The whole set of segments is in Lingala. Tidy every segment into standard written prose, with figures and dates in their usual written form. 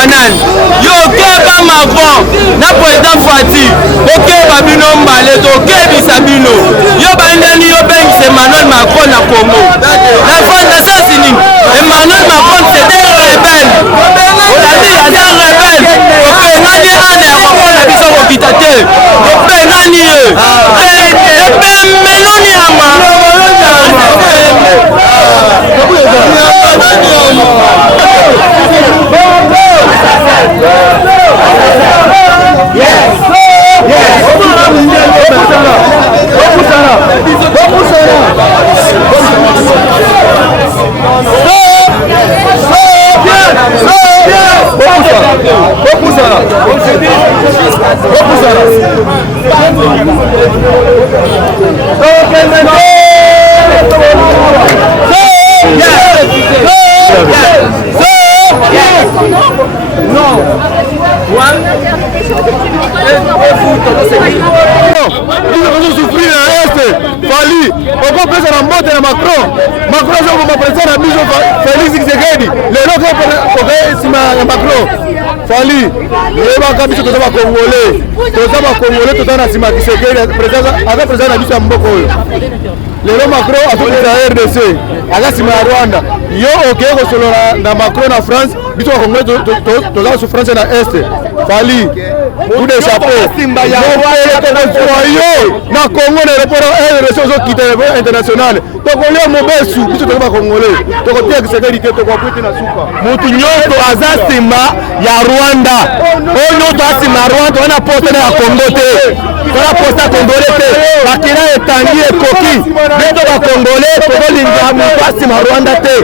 banane. Yo keba Macron na président Fati. Ok babino mbale to kebi sabino. Yo bandani yo bengise Emmanuel Macron na Congo. La France na sasini. Emmanuel Macron c'est des rebelles. On a dit il y a des rebelles. Ok nani ane akoko na biso ko kitate. Ok nani meloni ama. Macron c'est président de Félix Tshisekedi. Le local Macron. Fali, les Congolais, tout en Tshisekedi, président de la Mboko. Le Macron a fait la RDC, à la Rwanda. Yo ok solo na Macron en France, biso Congolais to la souffrance na Est. Fali, coup de chapeau. Na Congo na rapport RDC aux autres international. Tokole mobesu biso to ba Congolais. Tokotia Tshisekedi ke to kwapiti na suka. Mutu nyoto aza simba ya Rwanda. Oyo to asima Rwanda wana poste na Congo te. Wana poste Congolais te. Bakira etangi ekoki. Biso ba Congolais to linga mutu asima Rwanda te.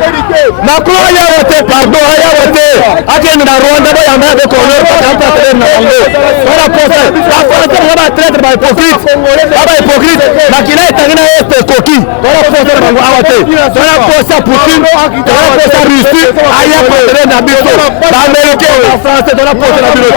Macron ya wote pardon ya wote. Akende na Rwanda ba yamba be Congolais ba yamba te na Congo. Wana poste la France ba traître ba hypocrite. Ba hypocrite. Bakira etangi na este ekoki. Wana poste na bango awate. Wana poste Poutine. Wana poste Russie. Aya poste na biso. Ba Américain ba français wana poste na biso.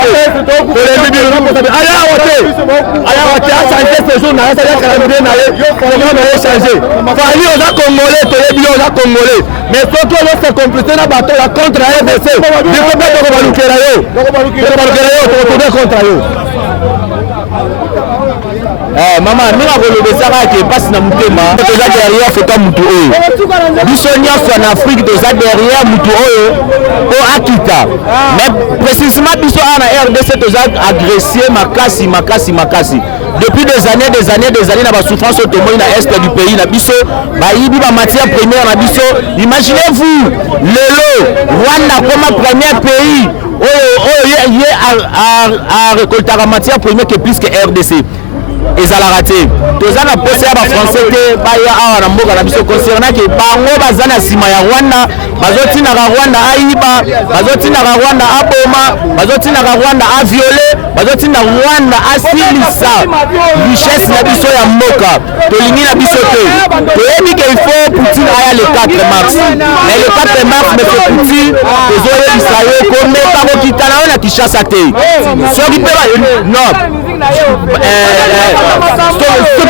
Aya wote a changé ce jour na ça ya calendrier na ye. Comment na ye changer. Fali on a Congolais to yebi on a Congolais. Mais ce que l'on se complice na bato la contre RDC. Il faut pas ko balukera yo. Ko balukera yo to contre yo. Mama, nous avons le Bézara qui passe dans le thème. Nous avons derrière fait comme Moutou. Nous sommes en Afrique, nous avons derrière Moutou au Akita. Mais précisément, nous sommes en RDC, nous avons agressé Makassi. Depuis des années, nous avons souffrance au Tomo, dans l'Est du pays, nous avons matière première, imaginez-vous, Lelo, Rwanda comme premier pays, à récolter la matière première qui est plus que RDC. Ils ont raté. Tous les posé à français que baya awa na mboka na biso concernant que bango bazana sima ya Rwanda, bazoti na Rwanda aiba, bazoti na Rwanda aboma, bazoti na Rwanda a violer, bazoti na Rwanda asilisa richesse na biso ya mboka. Tolingi na biso te. Toyebi que il faut Poutine aya le 4 mars. Mais le 4 mars mais c'est Poutine tozoye Israël comme pas kokitana na Kinshasa te. Soki pe non. Ceux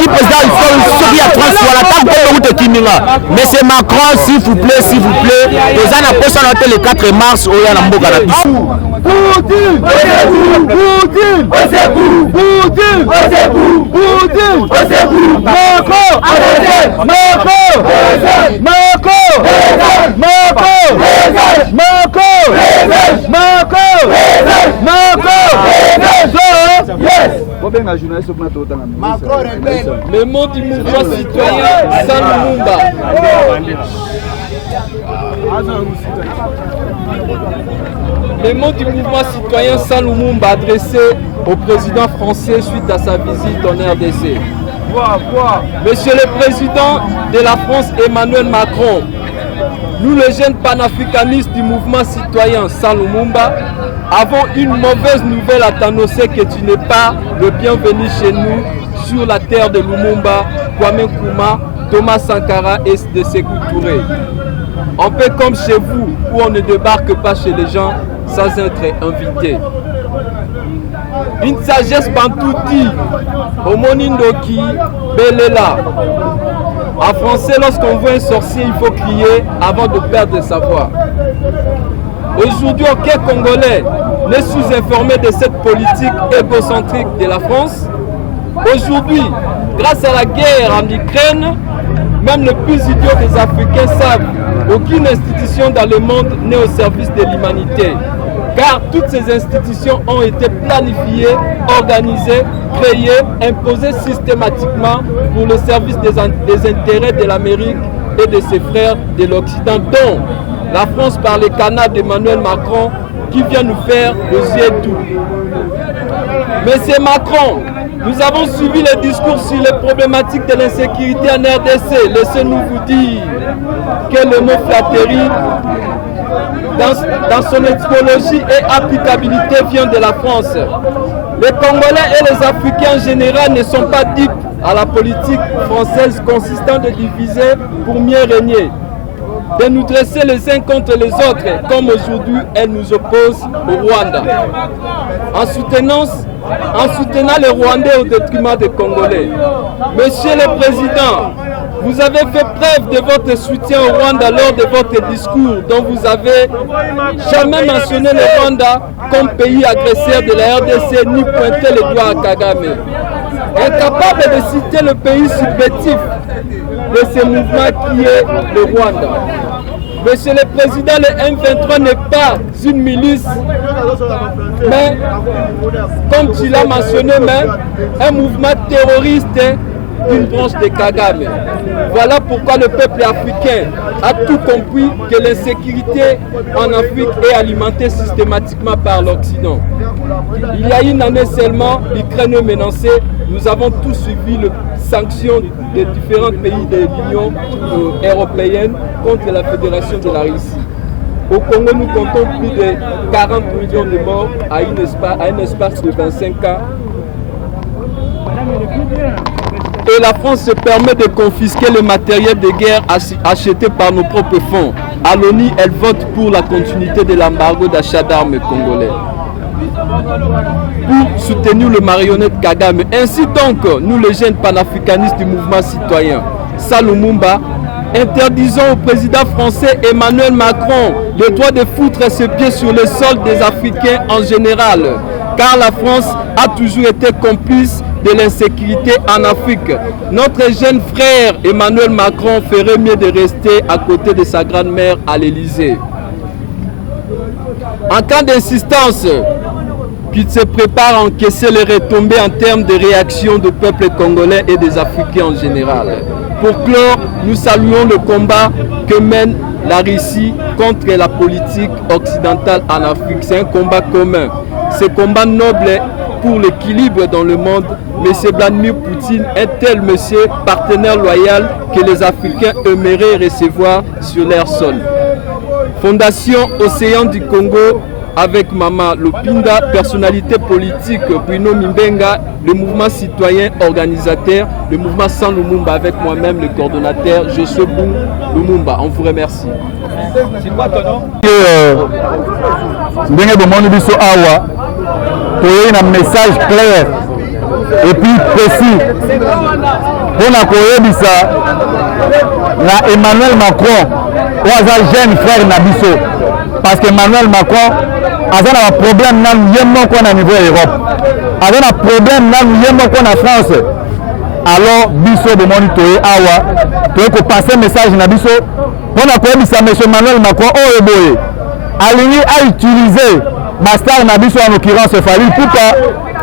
qui a transformé mais c'est Macron, s'il vous plaît, les gens ont le 4 mars au Yanamboka. Le mot du mouvement citoyen sans Lumumba. Le mot du mouvement citoyen sans Lumumba adressé au président français suite à sa visite en RDC. Monsieur le Président de la France Emmanuel Macron, nous les jeunes panafricanistes du mouvement citoyen sans Lumumba avons une mauvaise nouvelle à t'annoncer que tu n'es pas le bienvenu chez nous sur la terre de Lumumba, Kwame Nkrumah, Thomas Sankara et de Sékou Touré. On fait comme chez vous où on ne débarque pas chez les gens sans être invité. Une sagesse bantouti, Omonindoki, Belela. En français, lorsqu'on voit un sorcier, il faut crier avant de perdre sa voix. Aujourd'hui, aucun Congolais n'est sous-informé de cette politique égocentrique de la France. Aujourd'hui, grâce à la guerre en Ukraine, même les plus idiots des Africains savent qu'aucune institution dans le monde n'est au service de l'humanité. Car toutes ces institutions ont été planifiées, organisées, créées, imposées systématiquement pour le service des intérêts de l'Amérique et de ses frères de l'Occident, dont la France par les canaux d'Emmanuel Macron qui vient nous faire le yeux doux. Monsieur Macron, nous avons suivi le discours sur les problématiques de l'insécurité en RDC. Laissez-nous vous dire que le mot flatterie, dans son étymologie et applicabilité, vient de la France. Les Congolais et les Africains en général ne sont pas dupes à la politique française consistant de diviser pour mieux régner, de nous dresser les uns contre les autres, comme aujourd'hui elle nous oppose au Rwanda, en soutenant les Rwandais au détriment des Congolais. Monsieur le Président, vous avez fait preuve de votre soutien au Rwanda lors de votre discours, dont vous avez jamais mentionné le Rwanda comme pays agresseur de la RDC, ni pointé le doigt à Kagame. Incapable de citer le pays supplétif de ce mouvement qui est le Rwanda. Monsieur le Président, le M23 n'est pas une milice, mais, comme tu l'as mentionné, un mouvement terroriste d'une branche de Kagame. Voilà pourquoi le peuple africain a tout compris que l'insécurité en Afrique est alimentée systématiquement par l'Occident. Il y a une année seulement, l'Ukraine est menacée. Nous avons tous suivi les sanctions des différents pays de l'Union européenne contre la Fédération de la Russie. Au Congo, nous comptons plus de 40 millions de morts à un espace de 25 ans. Et la France se permet de confisquer le matériel de guerre acheté par nos propres fonds. À l'ONU, elle vote pour la continuité de l'embargo d'achat d'armes congolais, pour soutenir le marionnette Kagame. Ainsi donc, nous les jeunes panafricanistes du mouvement citoyen Salu Mumba, interdisons au président français Emmanuel Macron le droit de foutre ses pieds sur le sol des Africains en général, car la France a toujours été complice de l'insécurité en Afrique. Notre jeune frère Emmanuel Macron ferait mieux de rester à côté de sa grand-mère à l'Élysée. En cas d'insistance, qu'il se prépare à encaisser les retombées en termes de réaction du peuple congolais et des Africains en général. Pour clore, nous saluons le combat que mène la Russie contre la politique occidentale en Afrique. C'est un combat commun. Ce combat noble pour l'équilibre dans le monde. M. Vladimir Poutine est tel monsieur partenaire loyal que les Africains aimeraient recevoir sur leur sol. Fondation Océan du Congo avec Mama Lopinda, personnalité politique Bruno Mimbenga, le mouvement citoyen organisateur, le mouvement Sans Lumumba avec moi-même, le coordonnateur Josué Boum Lumumba. On vous remercie. C'est quoi ton nom? Ndenge bomoni biso awa toyei na message clair et puis précis mpona koyebisa na Emmanuel Macron oyo aza jeune frère na biso, parce que Emmanuel Macron aza na problème nanu ye moko na niveau ya Europe, aza na problème nanu ye moko na France. Alors biso bomoni toye awa toye kopase message na biso mpona koyebisa monsieur Emmanuel Macron oyo boye alingi a utiliser bastar na biso en l'occurrence Fali pour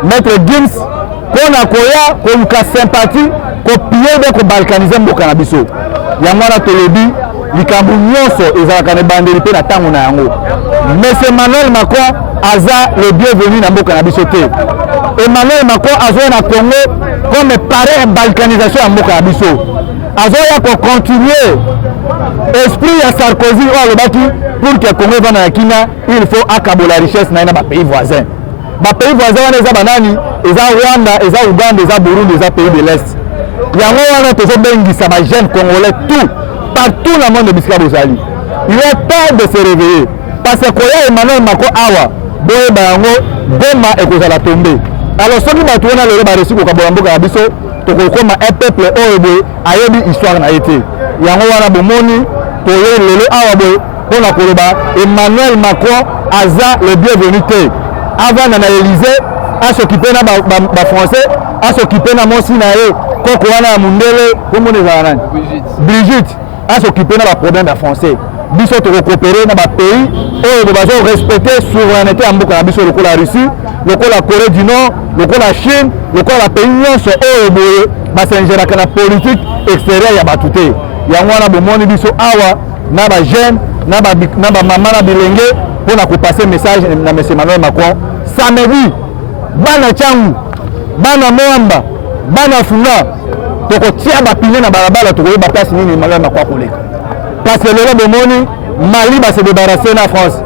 mettre Gims mpona koya koluka sympathie kopie de kobalkanize mboka na biso. Yango wana tolobi likambo nyonso ezalaka na ebandeli mpe na ntango na yango. Monsieur Emmanuel Macron aza le bienvenu na mboka na biso te. Emmanuel Macron azoya na Congo comme pare balkanisation ya mboka na biso. Azoya kocontinue esprit ya Sarkozy oyo alobaki pour que Congo evanda na kina il faut akabola richesse na ye na bapays voisins. Bapays voisins wana eza banani? Eza Rwanda, eza Uganda, eza Burundi, eza pays de l'Est. Yango wana tozobengisa ba jeunes congolais tout partout dans le monde de bisika bozali. Il est temps de se réveiller parce que koya Emmanuel Macron awa boyeba yango boma ekozala tombe. Alors soki bato wana lelo baresu kokabola mboka na biso tokokoma un peuple oyo boye ayebi histoire na ye te. Yango wana bomoni toye lelo awa boye pour la koloba Emmanuel Macron aza le bienvenu te avant na Élysée à s'occuper na ba français à s'occuper na mosi na ye koko wana mundele comment les arana Brigitte à s'occuper na ba problème ba français biso to coopérer na ba pays oyo bazo respecter souveraineté ya mboka na biso lokola Russie lokola Corée du Nord lokola Chine lokola pays nyonso oyo boye basengeraka na politique extérieure ya bato te yango wana bomoni biso awa na ba jeune na ba mama na bilenge mpona kopase message na M. Emmanuel Macron samedi bana changu bana moamba bana funga tokotia bapine na balabala tokoyeba place nini Emmanuel Macron koleka parce que lelo bomoni Mali va se débarrasser na France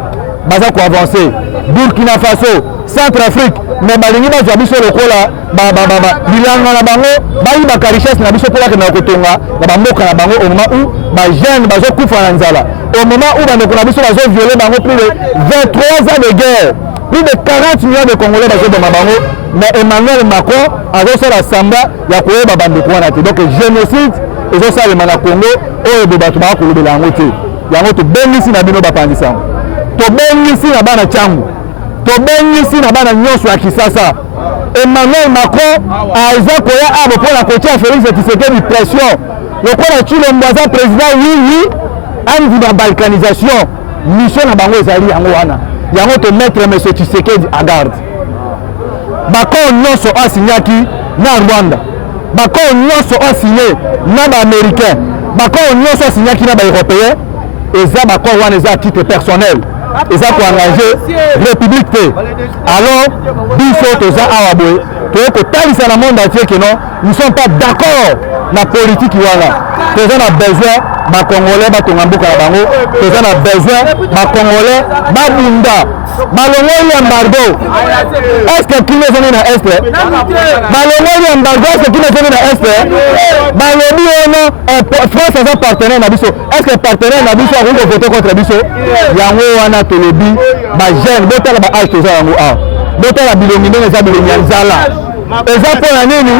baza ko avancer Burkina Faso Centrafrique mais balingi bazwa biso lokola bilanga na bango bayibaka richesse na biso mpona kena kotonga na bamboka na bango au moment où bajeune bazokufa na nzala au moment où bandeko na biso bazoviole bango plus de 23 ans de guerre plus de 40 millions de Congolais bazoboma bango mais Emmanuel Macron azosala samba ya koyeba bandeko wana te donc génocide ezosalema na Congo oyo bo bato bakolobela yango te yango tobengisi na bino bapangisa yango tobengisi na bana changu tobengisi na bana nyonso ya kisasa Emmanuel Macron aza koya abo mpona kotia Félix Tshisekedi pression lokola Tshilombo aza président oui andi na balkanisation mission na bango ezali yango wana yango to mettre M. Tshisekedi à garde bakoo nyonso asinyaki na Rwanda bakoo nyonso asigné na baaméricain bakoo nyonso asinyaki na baeuropéen eza bakoo wana eza à titre personnel eza koengage république te alors biso toza awa boye toye kotalisa na monde entier que non nous sommes pas d'accord na politique wana toza na besoin bakongolais batonga mboka na bango toza na besoin bakongolais babunda balongoli embargo est-ce que kino ezongi na este balongoli embargo est-ce que kino ezongi na este balobi ono France aza partenaire na biso est-ce que partenaire na biso akoki kovote contre biso yango wana tolobi bajeune botala baage toza yango awa botala bilongi ndenge eza bilongi ya nzala eza mpona nini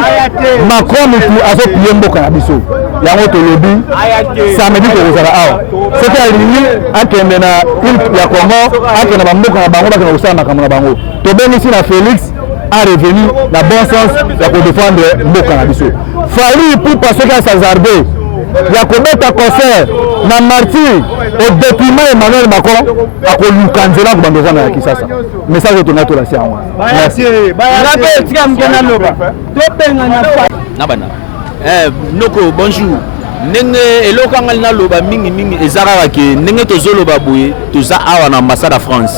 Macron mutu azopie mboka na biso yango tolobi samedi tokozala awa soki alingi akende na ile ya Congo akende na bamboka na bango bakende kosala makambo na bango tobengisi na Félix a revenu na bon sens ya kodefendre mboka na biso fali pupa soki asazarde ya kobeta concert na martyr au détriment Emmanuel Macron akoluka nzela ko bandovana ya kisasa message etonga tolasi yango merci rabe tika mkena loba topenga na bana noko bonjour ndenge eloko ngali na loba mingi ezaka ke ndenge tozoloba boye toza awa na ambassade ya France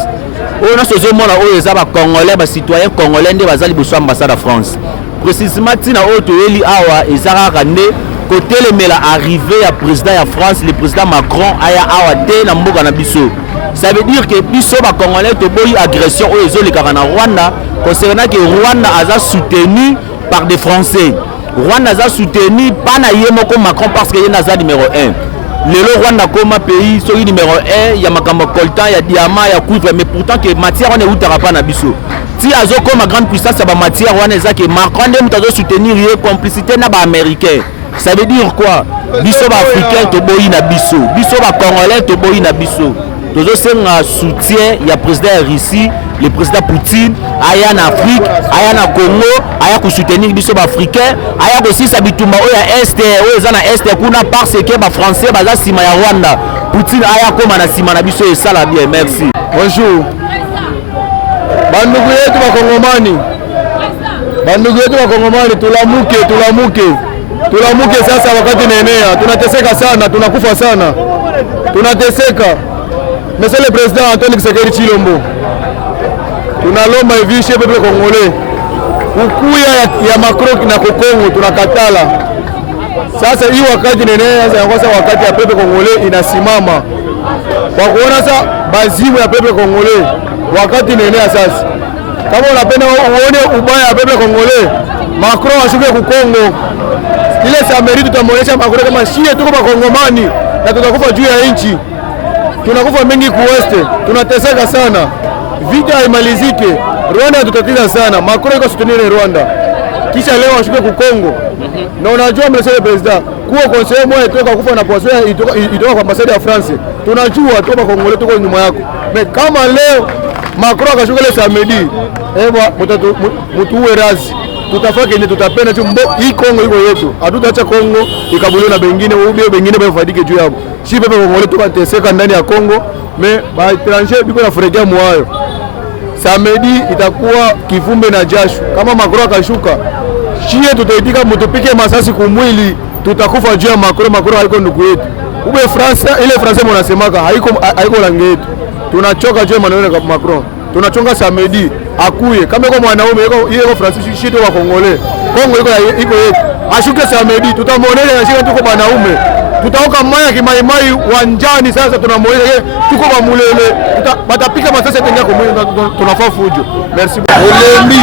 oyo na sozomona oyo eza ba congolais ba citoyen congolais nde bazali boso ambassade ya France précisément tina oyo toyeli awa ezaka nde côté le mela arrivé à président ya France le président Macron aya awa te na mboka na biso ça veut dire que biso ba congolais to boyi agression oyo ezoleka na Rwanda concernant que Rwanda aza soutenu par des Français Rwanda aza soutenu pas na yemoko Macron parce que yena aza numéro 1 lelo Rwanda comme pays soki numéro 1 ya makambo coltan ya diamant ya cuivre mais pourtant que matière on est utara pas na biso si azo comme grande puissance ya ba matière wana eza que Macron ndem tazo soutenir ye complicité na ba américain. Ça veut dire quoi? Biso ba africain to boyi na biso, biso ba congolais to boyi na biso. Tozo senga soutien ya président Russie, le président Poutine, aya na Afrique, aya na Congo, aya ko soutenir biso ba africain, aya ko si sabitumba oya est, oya za na est kuna parce que ba français baza sima ya Rwanda. Poutine aya koma na sima na biso et ça la bien, merci. Bonjour. Bandugu yetu ba Kongomani. Bandugu yetu ba Kongomani tulamuke sasa, wakati nenea tunateseka sana, tunakufa sana, tunateseka. Monsieur le Président Antoine Tshisekedi Tshilombo, tunalomba hivi chez peuple congolais ukuya ya Macron na Kongo tunakatala. Sasa hii wakati nenea sasa wakati ya peuple congolais inasimama kwa kuona sasa bazimu ya peuple congolais wakati nenea sasa. Kama unapenda uone ubaya ya peuple congolais, Macron ashuke ku Kongo. Ile sameri tutamuonesha Macron kama shie tuko Kongomani na tutakufa juu ya nchi. Tunakufa mengi kuweste, tunateseka sana. Vita haimalizike. Rwanda tutatiza sana. Macron iko soutenir Rwanda. kisha leo washuke ku Kongo. Na unajua monsieur le président, kuwa conseiller moja itoka kufa na poisson itoka kwa ambassade ya France. Tunajua toka Kongole tuko nyuma yako. Mais kama leo Macron akashuka ile samedi, mtuue razi. Tutafaa kenye tutapenda tu hii Kongo iko yetu. Hatutaacha Kongo ikabuliwa na bengine ubio bengine bafaidike juu yao. Si pepe Kongole tukateseka ndani ya Kongo, mais ba étranger biko na furejea mwayo. Samedi itakuwa kivumbe na jasho. Kama Macron akashuka, chie tutaitika mtupike masasi kumwili, tutakufa juu ya Macron. Macron haiko ndugu yetu. Ube France ile France mnasemaka haiko lange yetu. Tunachoka juu ya maneno ya Macron. Tunachonga samedi akuye kama yuko mwanaume yuko Francis shito wa Kongole. Kongo iko yetu. Ashuke samedi tutamuonesha na shika tuko wanaume. Tutaoka maya kimaimai wanjani sasa tunamuonesha tuko ba mulele. Batapika masasa tenga kwa mwili tunafaa fujo. Merci beaucoup. Olembi.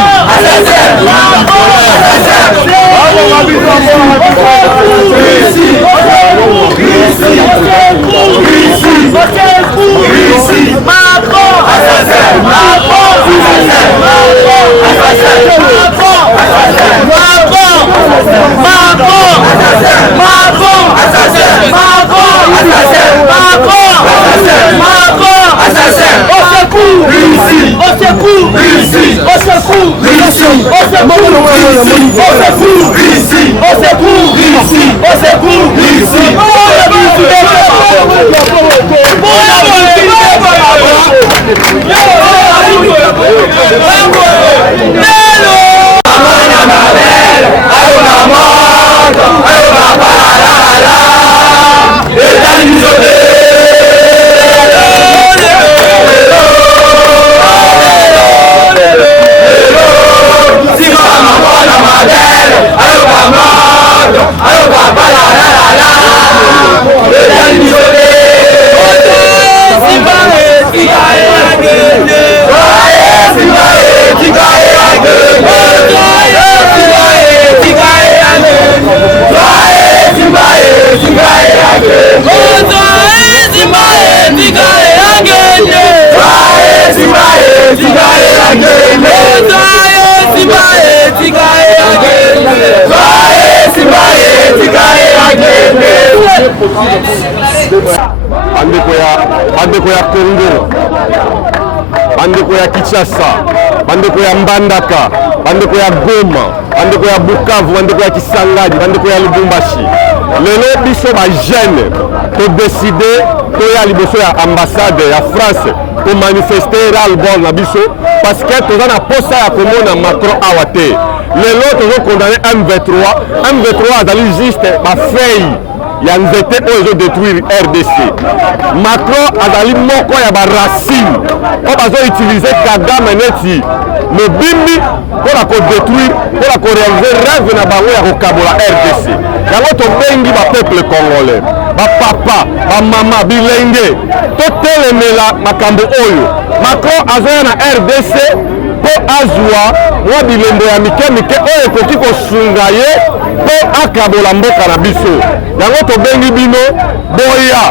bandeko ya Congo, bandeko ya Kinshasa, bandeko ya Mbandaka, bandeko ya Goma, bandeko ya Bukavu, bandeko ya Kisangani, bandeko ya Lubumbashi. Lelo biso ba jeune to décider to ya liboso ya ambassade ya France to manifester ras-le-bol na biso parce que toza na posa ya komona Macron awa te. Lelo tozo condamner M23 azali juste ba feuille ya nzete oyo ezo détruire RDC. Macron azali moko ya ba racine oyo bazo utiliser Kagame neti mobimbi mpona kodétruire mpona koréaliser rêve na bango ya kokabola RDC. Yango tobengi ba peuple congolais, ba papa, ba mama, bilenge totelemela makambo oyo. Macron azoya na RDC po azwa mwa bilembo ya mike oyo ekoki kosunga ye po akabola mboka na biso. Yango tobengi bino boya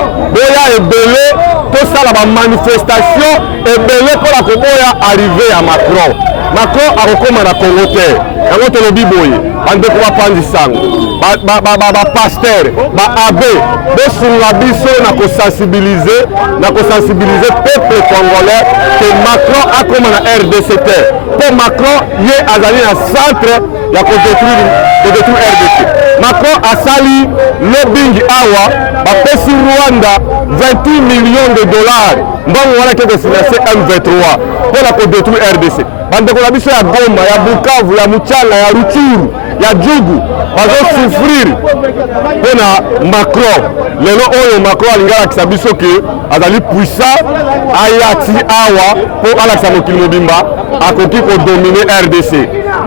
ebele tosala ba manifestation ebele mpona koboya arrivé ya Macron. Macron akokoma na Congo te. Yango tolobi boye bandeko bapanzi sango ba pasteur ba abbé bosunga biso na kosensibiliser peuple congolais que Macron akoma na RDC te. Po Macron ye azali na centre ya kodétruire RDC. Macron asali lobbying awa bapesi Rwanda 28 millions de dollars mbongo wana ke kofinancer M23 mpona kodétruire RDC. Bandeko na biso ya Goma, ya Bukavu, ya Muchanga, ya Ruchuru, ya Jugu bazosouffrir mpona Macron. Lelo oyo Macron alingi alakisa biso ke azali puissant ayati awa mpo alakisa mokili mobimba akoki kodomine RDC.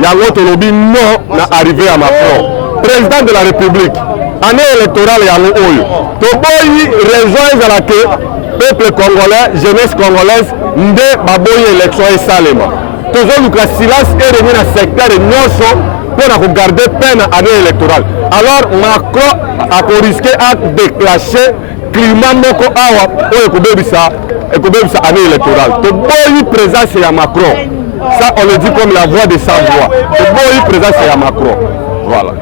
Yango tolobi non na arrivé ya Macron. Président de la République, année électorale yango oyo toboyi raison ezala ke peuple congolais, jeunesse congolaise nde baboyi élection esalema. Tozoluka silence erengi na secteur nyonso mpona kogarde paix na année électorale. Alors Macron akoriske adéclencher climat moko awa oyo ekobebisa année électorale. Toboyi présence ya Macron Ça, on le dit comme la voix de sa voix. C'est bon, il présente, c'est à Macron. Voilà.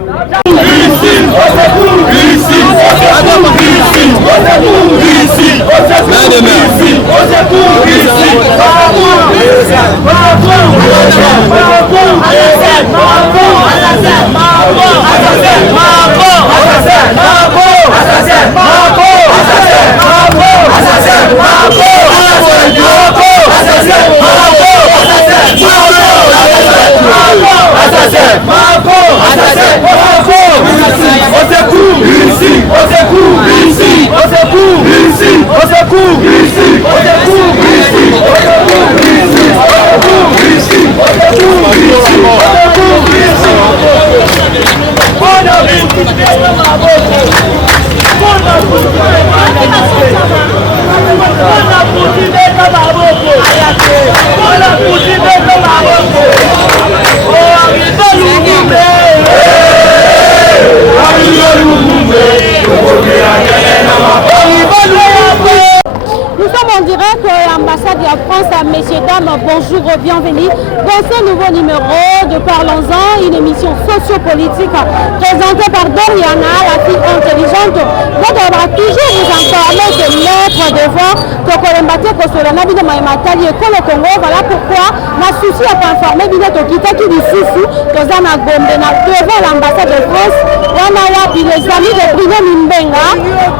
Nous sommes en direct à l'ambassade de la France à messieurs, dames, bonjour, bienvenue dans ce nouveau numéro de Parlons-en, une émission socio-politique présentée par Doriana, la fille intelligente. Donc on va toujours vous informer de notre devoir de Kolembate Kosolana Bino Maïmatali et le Congo. Voilà pourquoi ma souci à informer Bino Tokita qui dit Soussou, Tozana Gombe, devant l'ambassade de France, on a les amis de Bruno Mimbenga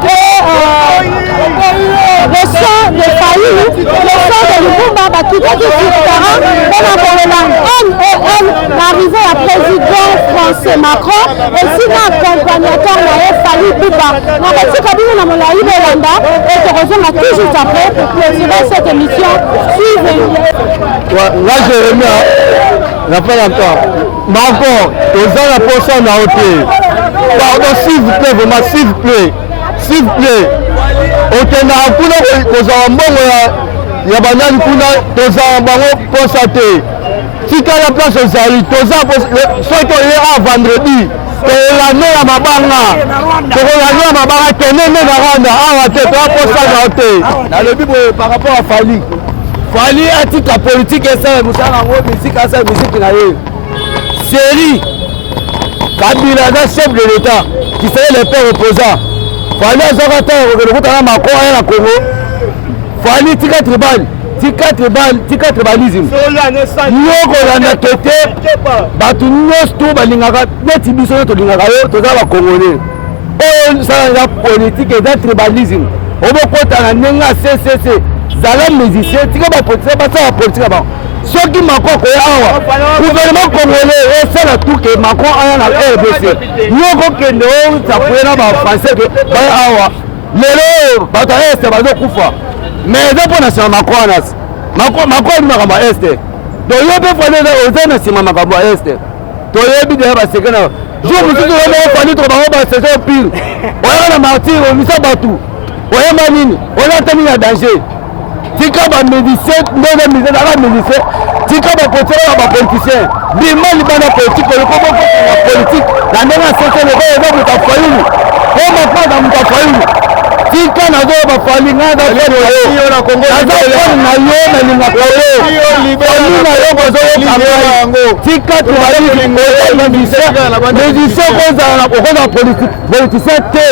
et le sang de Faïl, le sang de Lumumba, Bakita qui terrain, l'arrivée à président français Macron, et sinon accompagnateur n'a fallu Poupa. On va dire que nous avons la Ibolanda et que nous avons tout juste après pour clôturer cette émission. Suivez. Là, Jérémie, n'a pas longtemps. Macron, aux gens la personne à ôter. Pardon, s'il vous plaît, vraiment, s'il vous plaît. S'il vous plaît. Okenda kuna kozala mbongo ya banani kuna tozala bango posa te tika la place ozali toza soki oye a vendredi tokolande ya mabanga tokolande ya mabanga kenene na Rwanda awa te toa posa na te nalobi boye par rapport à Fali atika politique esala mosala yango misiki asala misiki na ye série Kabila aza chef de l'État qui serait le père opposant Fali azoka te okokutana Macron aya na Congo Fali tika tribalisme yokolanda tote bato nyonso to balingaka neti biso nyo tolingaka yo toza bakongolais oyo salanga politike eza tribalisme obokota na ndenge ya ccc zala musicien tika bapolitike basala politike bango soki Macron koya awa gouvernement congolais esala tuke Macron aya na RDC yokokende ozapuye na bafrançais ke baya awa lelo bato ya este bazokufa mais eza mpo na nsima Macron anasi Macron ebi makambo ya este toyo mpe fali oza na nsima makambo ya este toyebi deya baseke na jour mosusu oyo fali to bango basese pire oyaka na martyre omisa bato oyemba nini olata nini ya danger tika bamédicien ndenge mise naka médicien tika bakotiela bapoliticien bima libanda politique olokobokokanga politique na ndenge asese loko eza moto afayulu o mapaza moto afayulu tika nazoyo bafali ngai naza fani na yo nalingaka yo fali na yo kozoyokanga yango tika médicien okozala politicien te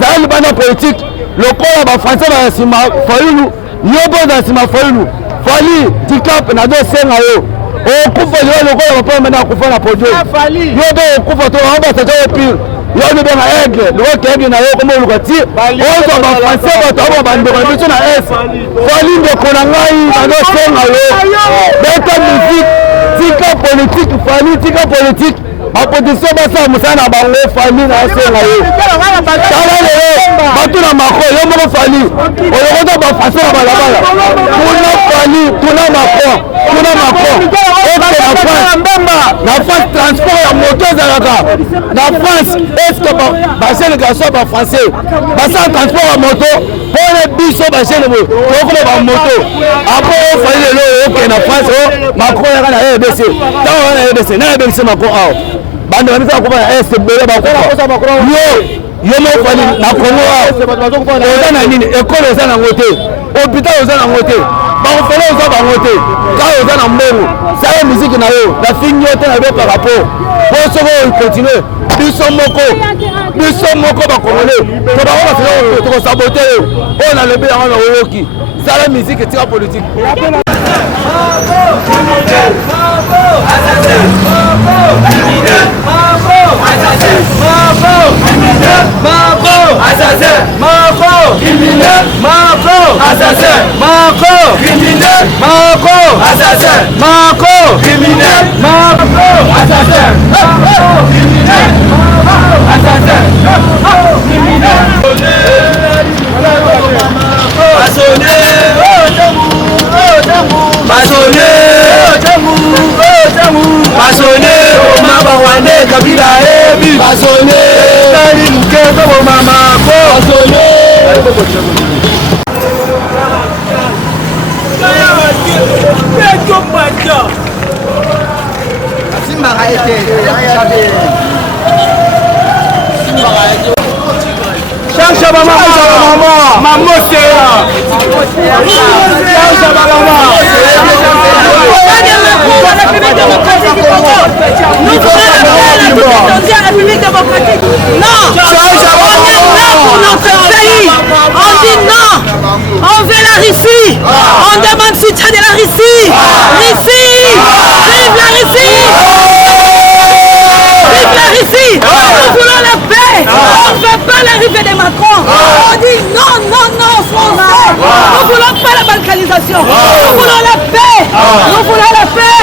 zala libanda politique lokola bafrançais baya nsima fayulu yo mpo oza nsima fayulu fali tika nazosenga yo okufa lelo lokola bapona mena akufa na podium yo mpe okufa to bango basata yo pire yo ni benga aigle lokoke aigle na yo koma oluka ti ozwa bafrançais bato abo bandeko na biso na es fali ndeko na ngai nazosenga yo beta musique tika politique fali tika politique bapoliticien basala mosala na bango fali nasenga yo tala lelo bato na Macron yo moko fali olokota bafrançais na balabala tuna fali tuna Macron na France transport ya moto ezalaka na France eske bajeune garçon bafrançais basala transport ya moto mpona biso bajeune boye tokoma bamoto apres ofali lelo oke na France o Macron yaka na RDC ntango wana na RDC na ebekisi Macron awa bando bamisa bakoba na est bele bakoba yo mo fali na Congo awa oza na nini ekole oza nango te hôpital oza nango te bakofele oza bango te kaka oza na mbongo sala miziki na yo nafingi yo te na yo par rapport po soko okontinue biso moko bakongole to bango basala tokosabote yo oyo nalobi yango na oyoki sala miziki etika politike Basone, mama wane kabila ebi. Basone, tani mkeko mama ko. Basone. Simba kaete. Chancha mama. Maman c'est. Chancha mama. Nous voulons la République démocratique. Non, on est là pour notre pays. On dit non, on veut la Russie. On demande soutien de la Russie. Russie, vive la Russie. Vive la Russie. Nous voulons la paix. On ne veut pas l'arrivée de Macron. On dit non, français. Nous voulons pas la balkanisation. Nous voulons la paix. Nous voulons la paix.